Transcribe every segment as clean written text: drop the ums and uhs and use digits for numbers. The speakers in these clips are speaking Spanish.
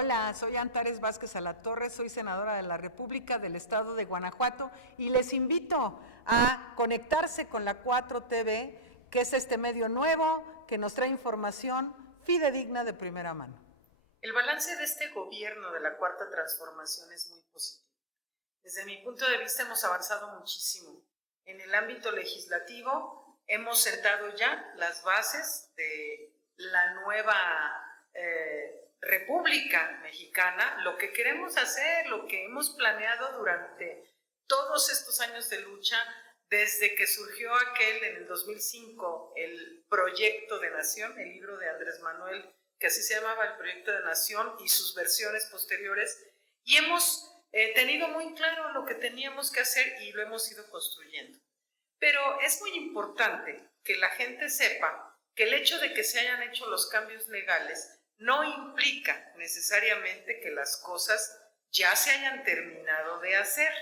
Hola, soy Antares Vázquez Alatorre, soy senadora de la República del Estado de Guanajuato y les invito a conectarse con la 4TV, que es este medio nuevo que nos trae información fidedigna de primera mano. El balance de este gobierno de la Cuarta Transformación es muy positivo. Desde mi punto de vista hemos avanzado muchísimo. En el ámbito legislativo hemos sentado ya las bases de la nueva República Mexicana, lo que queremos hacer, lo que hemos planeado durante todos estos años de lucha, desde que surgió aquel en el 2005, el Proyecto de Nación, el libro de Andrés Manuel, que así se llamaba el Proyecto de Nación, y sus versiones posteriores, y hemos tenido muy claro lo que teníamos que hacer y lo hemos ido construyendo. Pero es muy importante que la gente sepa que el hecho de que se hayan hecho los cambios legales no implica necesariamente que las cosas ya se hayan terminado de hacer,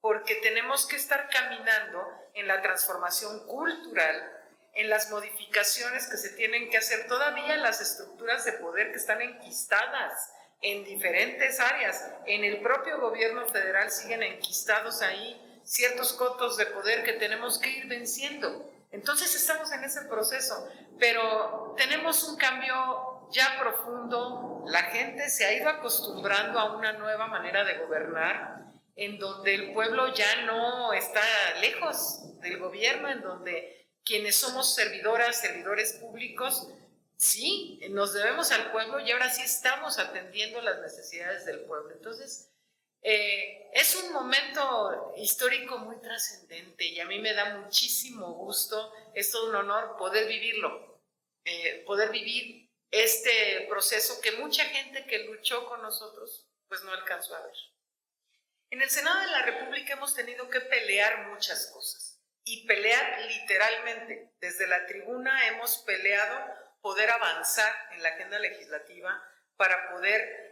porque tenemos que estar caminando en la transformación cultural, en las modificaciones que se tienen que hacer todavía en las estructuras de poder que están enquistadas en diferentes áreas. En el propio gobierno federal siguen enquistados ahí ciertos cotos de poder que tenemos que ir venciendo. Entonces estamos en ese proceso, pero tenemos un cambio ya profundo. La gente se ha ido acostumbrando a una nueva manera de gobernar, en donde el pueblo ya no está lejos del gobierno, en donde quienes somos servidores públicos, sí, nos debemos al pueblo y ahora sí estamos atendiendo las necesidades del pueblo. Entonces, es un momento histórico muy trascendente y a mí me da muchísimo gusto, es todo un honor poder vivirlo, poder vivir este proceso que mucha gente que luchó con nosotros pues no alcanzó a ver. En el Senado de la República hemos tenido que pelear muchas cosas y pelear literalmente. Desde la tribuna hemos peleado poder avanzar en la agenda legislativa para poder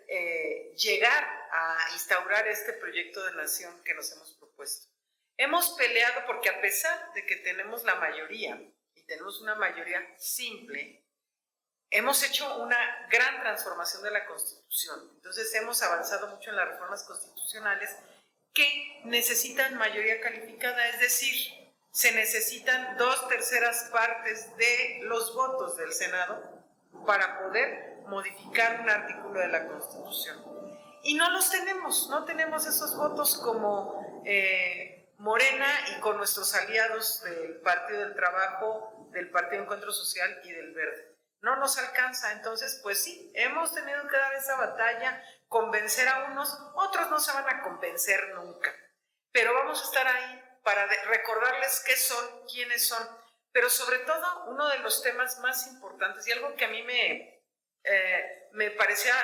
llegar a instaurar este proyecto de nación que nos hemos propuesto. Hemos peleado porque a pesar de que tenemos la mayoría, y tenemos una mayoría simple, hemos hecho una gran transformación de la Constitución. Entonces hemos avanzado mucho en las reformas constitucionales que necesitan mayoría calificada, es decir, se necesitan 2/3 partes de los votos del Senado para poder modificar un artículo de la Constitución. Y no los tenemos, no tenemos esos votos como Morena y con nuestros aliados del Partido del Trabajo, del Partido Encuentro Social y del Verde. No nos alcanza, entonces pues sí, hemos tenido que dar esa batalla, convencer a unos, otros no se van a convencer nunca, pero vamos a estar ahí para recordarles qué son, quiénes son, pero sobre todo uno de los temas más importantes y algo que a mí me parecía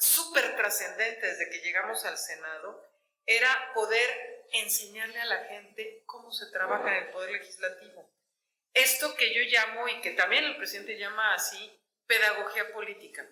súper trascendente desde que llegamos al Senado, era poder enseñarle a la gente cómo se trabaja en el Poder Legislativo. Esto que yo llamo, y que también el presidente llama así, pedagogía política.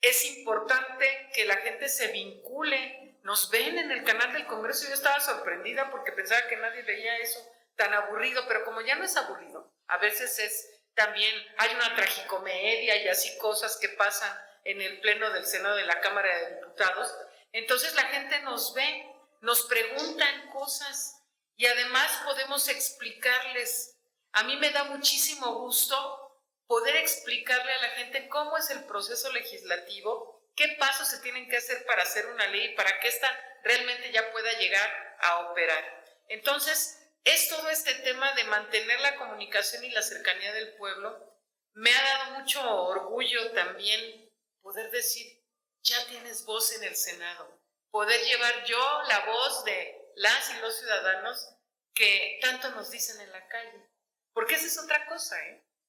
Es importante que la gente se vincule. Nos ven en el canal del Congreso. Yo estaba sorprendida porque pensaba que nadie veía eso tan aburrido, pero como ya no es aburrido, a veces es también, hay una tragicomedia y así cosas que pasan en el pleno del Senado de la Cámara de Diputados. Entonces la gente nos ve, nos preguntan cosas y además podemos explicarles. A mí me da muchísimo gusto poder explicarle a la gente cómo es el proceso legislativo, qué pasos se tienen que hacer para hacer una ley, para que ésta realmente ya pueda llegar a operar. Entonces, es todo este tema de mantener la comunicación y la cercanía del pueblo. Me ha dado mucho orgullo también poder decir, ya tienes voz en el Senado, poder llevar yo la voz de las y los ciudadanos que tanto nos dicen en la calle. Porque esa es otra cosa,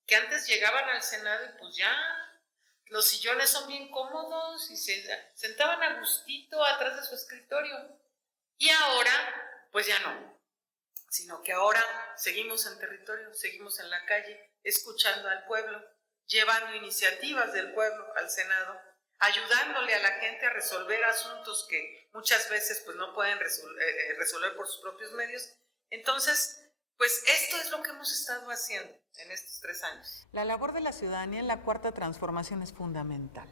que antes llegaban al Senado y pues ya, los sillones son bien cómodos y se sentaban a gustito atrás de su escritorio. Y ahora, pues ya no, sino que ahora seguimos en territorio, seguimos en la calle, escuchando al pueblo, llevando iniciativas del pueblo al Senado, ayudándole a la gente a resolver asuntos que muchas veces pues no pueden resolver por sus propios medios. Entonces, pues esto es lo que hemos estado haciendo en estos 3 años. La labor de la ciudadanía en la Cuarta Transformación es fundamental.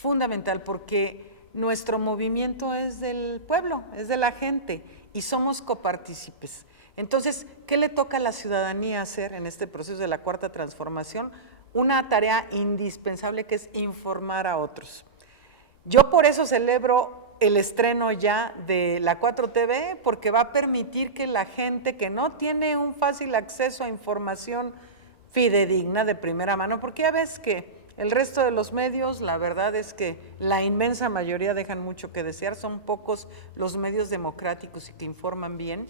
fundamental, porque nuestro movimiento es del pueblo, es de la gente, y somos copartícipes. Entonces, ¿qué le toca a la ciudadanía hacer en este proceso de la cuarta transformación? Una tarea indispensable, que es informar a otros. Yo por eso celebro el estreno ya de la 4TV, porque va a permitir que la gente que no tiene un fácil acceso a información fidedigna de primera mano, porque ya ves que el resto de los medios, la verdad es que la inmensa mayoría dejan mucho que desear, son pocos los medios democráticos y que informan bien,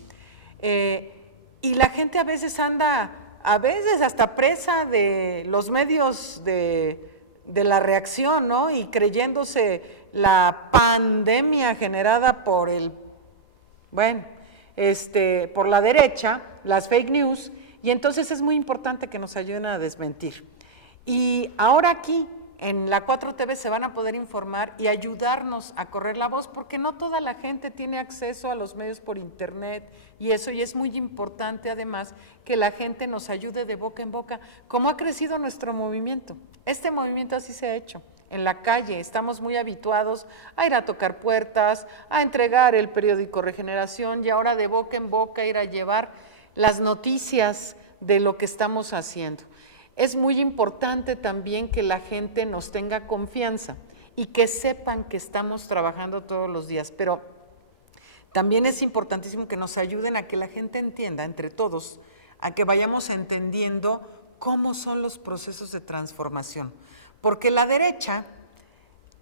y la gente a veces anda, a veces hasta presa de los medios de la reacción, ¿no? Y creyéndose la pandemia generada por por la derecha, las fake news, y entonces es muy importante que nos ayuden a desmentir. Y ahora aquí, en la 4TV, se van a poder informar y ayudarnos a correr la voz, porque no toda la gente tiene acceso a los medios por internet y eso, y es muy importante además que la gente nos ayude de boca en boca. ¿Cómo ha crecido nuestro movimiento? Este movimiento así se ha hecho. En la calle estamos muy habituados a ir a tocar puertas, a entregar el periódico Regeneración, y ahora de boca en boca ir a llevar las noticias de lo que estamos haciendo. Es muy importante también que la gente nos tenga confianza y que sepan que estamos trabajando todos los días, pero también es importantísimo que nos ayuden a que la gente entienda, entre todos, a que vayamos entendiendo cómo son los procesos de transformación, porque la derecha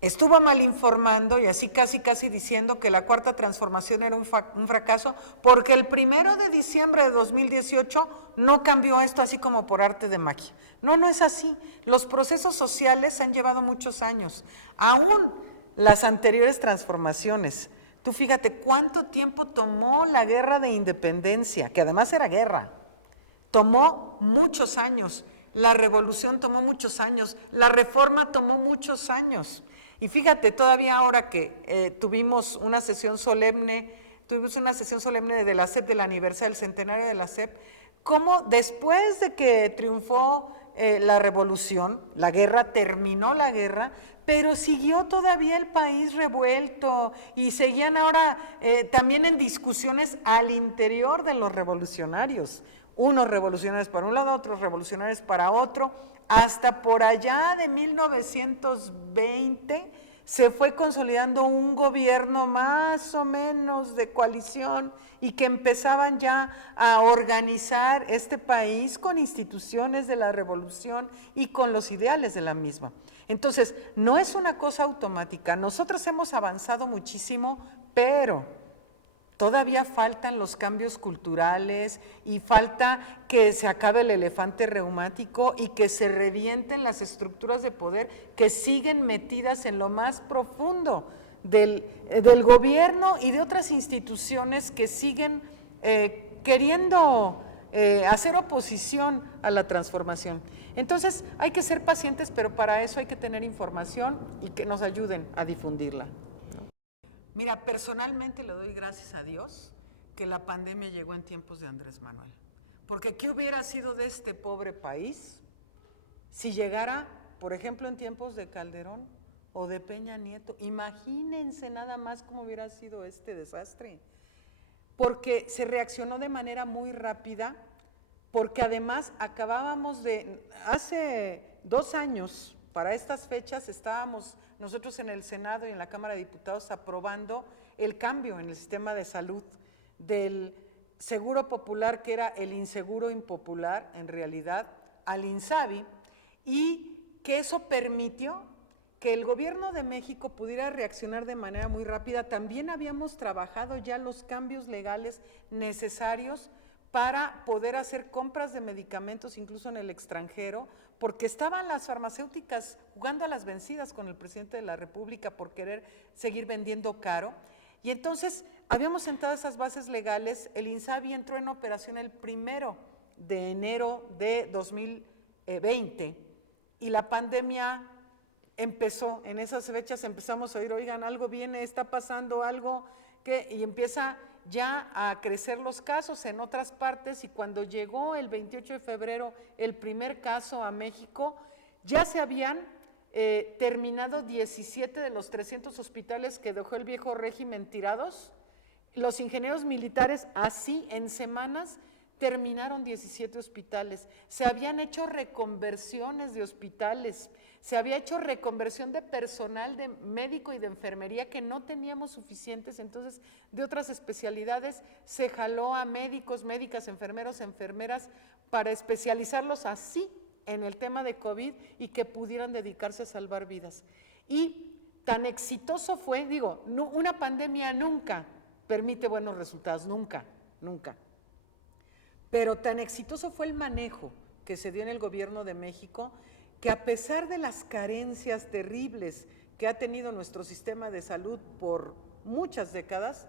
estuvo mal informando y así casi diciendo que la cuarta transformación era un fracaso, porque el 1 de diciembre de 2018 no cambió esto así como por arte de magia. No, no es así. Los procesos sociales han llevado muchos años, aún las anteriores transformaciones. Tú fíjate cuánto tiempo tomó la guerra de independencia, que además era guerra. Tomó muchos años. La revolución tomó muchos años. La reforma tomó muchos años. Y fíjate, todavía ahora que tuvimos una sesión solemne de la SEP, del aniversario del centenario de la SEP, cómo después de que triunfó la revolución, la guerra, terminó la guerra, pero siguió todavía el país revuelto y seguían ahora también en discusiones al interior de los revolucionarios. Unos revolucionarios para un lado, otros revolucionarios para otro. Hasta por allá de 1920 se fue consolidando un gobierno más o menos de coalición y que empezaban ya a organizar este país con instituciones de la revolución y con los ideales de la misma. Entonces, no es una cosa automática. Nosotros hemos avanzado muchísimo, pero todavía faltan los cambios culturales y falta que se acabe el elefante reumático y que se revienten las estructuras de poder que siguen metidas en lo más profundo del gobierno y de otras instituciones que siguen queriendo hacer oposición a la transformación. Entonces hay que ser pacientes, pero para eso hay que tener información y que nos ayuden a difundirla. Mira, personalmente le doy gracias a Dios que la pandemia llegó en tiempos de Andrés Manuel. Porque ¿qué hubiera sido de este pobre país si llegara, por ejemplo, en tiempos de Calderón o de Peña Nieto? Imagínense nada más cómo hubiera sido este desastre. Porque se reaccionó de manera muy rápida, porque además acabábamos de, hace 2 años, para estas fechas estábamos nosotros en el Senado y en la Cámara de Diputados aprobando el cambio en el sistema de salud del seguro popular, que era el inseguro impopular en realidad, al INSABI, y que eso permitió que el gobierno de México pudiera reaccionar de manera muy rápida. También habíamos trabajado ya los cambios legales necesarios para poder hacer compras de medicamentos incluso en el extranjero, porque estaban las farmacéuticas jugando a las vencidas con el presidente de la República por querer seguir vendiendo caro. Y entonces habíamos sentado esas bases legales. El INSABI entró en operación el 1 de enero de 2020 y la pandemia empezó. En esas fechas empezamos a oír, oigan, algo viene, está pasando algo, y empieza ya a crecer los casos en otras partes, y cuando llegó el 28 de febrero el primer caso a México, ya se habían terminado 17 de los 300 hospitales que dejó el viejo régimen tirados. Los ingenieros militares, así en semanas, terminaron 17 hospitales. Se habían hecho reconversiones de hospitales, se había hecho reconversión de personal de médico y de enfermería que no teníamos suficientes, entonces de otras especialidades se jaló a médicos, médicas, enfermeros, enfermeras para especializarlos así en el tema de COVID y que pudieran dedicarse a salvar vidas. Y tan exitoso fue, digo, una pandemia nunca permite buenos resultados, nunca, nunca. Pero tan exitoso fue el manejo que se dio en el gobierno de México que a pesar de las carencias terribles que ha tenido nuestro sistema de salud por muchas décadas,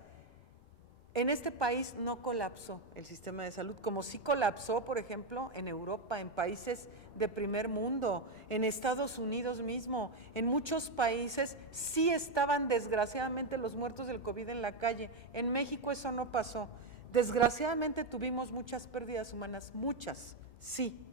en este país no colapsó el sistema de salud, como sí colapsó, por ejemplo, en Europa, en países de primer mundo, en Estados Unidos mismo, en muchos países sí estaban desgraciadamente los muertos del COVID en la calle. En México eso no pasó. Desgraciadamente tuvimos muchas pérdidas humanas, muchas, sí,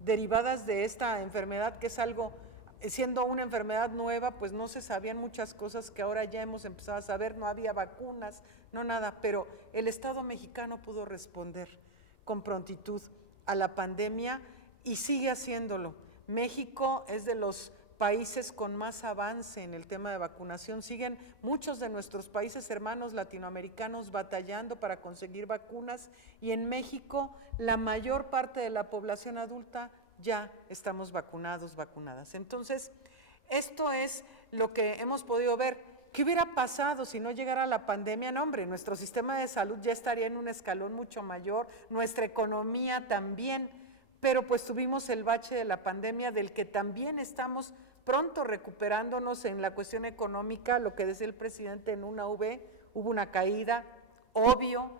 derivadas de esta enfermedad que es algo, siendo una enfermedad nueva, pues no se sabían muchas cosas que ahora ya hemos empezado a saber, no había vacunas, no nada, pero el Estado mexicano pudo responder con prontitud a la pandemia y sigue haciéndolo. México es de los países con más avance en el tema de vacunación. Siguen muchos de nuestros países hermanos latinoamericanos batallando para conseguir vacunas y en México la mayor parte de la población adulta ya estamos vacunados, vacunadas. Entonces, esto es lo que hemos podido ver. ¿Qué hubiera pasado si no llegara la pandemia? No, hombre, nuestro sistema de salud ya estaría en un escalón mucho mayor, nuestra economía también, pero pues tuvimos el bache de la pandemia del que también estamos pronto recuperándonos en la cuestión económica, lo que decía el presidente en una hubo una caída, obvio,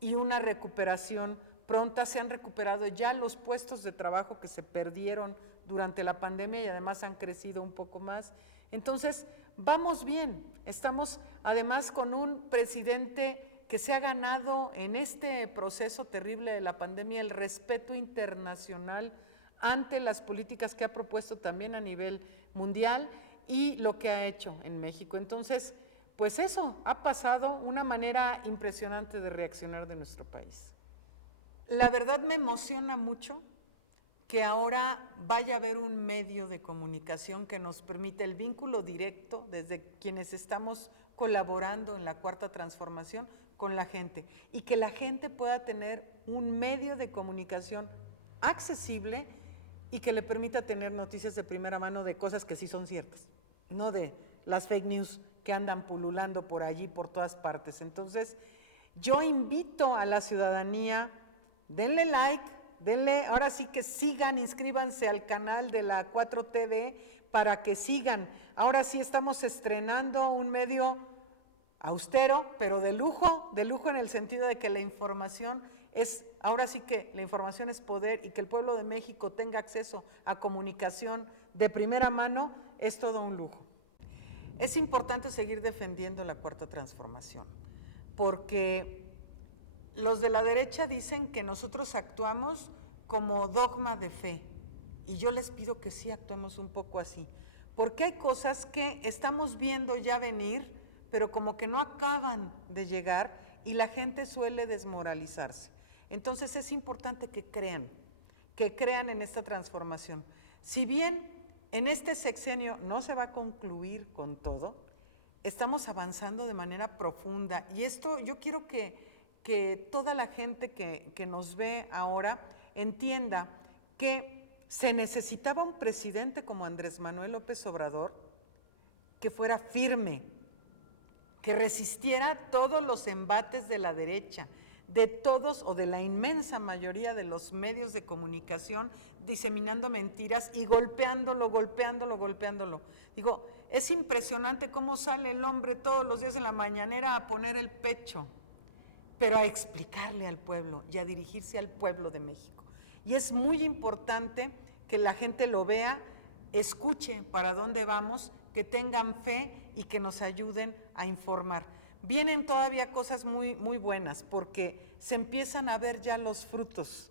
y una recuperación pronta. Se han recuperado ya los puestos de trabajo que se perdieron durante la pandemia y además han crecido un poco más. Entonces, vamos bien, estamos además con un presidente que se ha ganado en este proceso terrible de la pandemia el respeto internacional ante las políticas que ha propuesto también a nivel mundial y lo que ha hecho en México. Entonces, pues eso, ha pasado una manera impresionante de reaccionar de nuestro país. La verdad me emociona mucho que ahora vaya a haber un medio de comunicación que nos permita el vínculo directo desde quienes estamos colaborando en la Cuarta Transformación con la gente y que la gente pueda tener un medio de comunicación accesible y que le permita tener noticias de primera mano de cosas que sí son ciertas, no de las fake news que andan pululando por allí, por todas partes. Entonces, yo invito a la ciudadanía, denle like, ahora sí que sigan, inscríbanse al canal de la 4TV para que sigan. Ahora sí estamos estrenando un medio austero, pero de lujo en el sentido de que la información es, ahora sí que la información es poder y que el pueblo de México tenga acceso a comunicación de primera mano es todo un lujo. Es importante seguir defendiendo la Cuarta Transformación, porque los de la derecha dicen que nosotros actuamos como dogma de fe, y yo les pido que sí actuemos un poco así, porque hay cosas que estamos viendo ya venir, pero como que no acaban de llegar y la gente suele desmoralizarse. Entonces es importante que crean en esta transformación. Si bien en este sexenio no se va a concluir con todo, estamos avanzando de manera profunda y esto yo quiero que toda la gente que nos ve ahora entienda que se necesitaba un presidente como Andrés Manuel López Obrador que fuera firme, que resistiera todos los embates de la derecha, de todos o de la inmensa mayoría de los medios de comunicación diseminando mentiras y golpeándolo. Digo, es impresionante cómo sale el hombre todos los días en la mañanera a poner el pecho, pero a explicarle al pueblo y a dirigirse al pueblo de México. Y es muy importante que la gente lo vea, escuche para dónde vamos, que tengan fe y que nos ayuden a informar. Vienen todavía cosas muy, muy buenas porque se empiezan a ver ya los frutos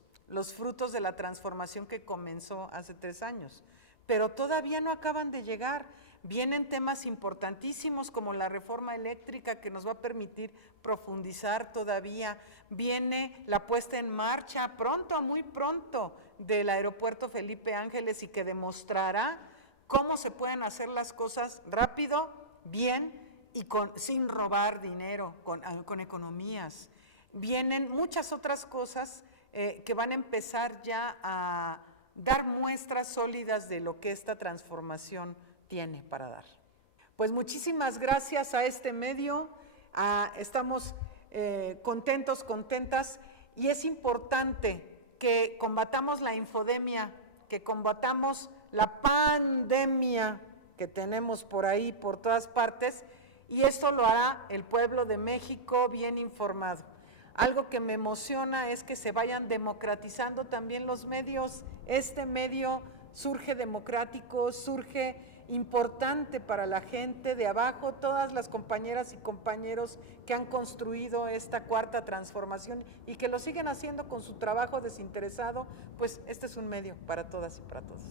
de la transformación que comenzó hace 3 años. pero todavía no acaban de llegar. Vienen temas importantísimos como la reforma eléctrica que nos va a permitir profundizar todavía. Viene la puesta en marcha pronto, muy pronto, del aeropuerto Felipe Ángeles y que demostrará cómo se pueden hacer las cosas rápido, bien y sin robar dinero, con economías. Vienen muchas otras cosas que van a empezar ya a dar muestras sólidas de lo que esta transformación tiene para dar. Pues muchísimas gracias a este medio, estamos contentos, contentas, y es importante que combatamos la infodemia, que combatamos la pandemia que tenemos por ahí, por todas partes, y esto lo hará el pueblo de México bien informado. Algo que me emociona es que se vayan democratizando también los medios. Este medio surge democrático, surge importante para la gente de abajo, todas las compañeras y compañeros que han construido esta cuarta transformación y que lo siguen haciendo con su trabajo desinteresado, pues este es un medio para todas y para todos.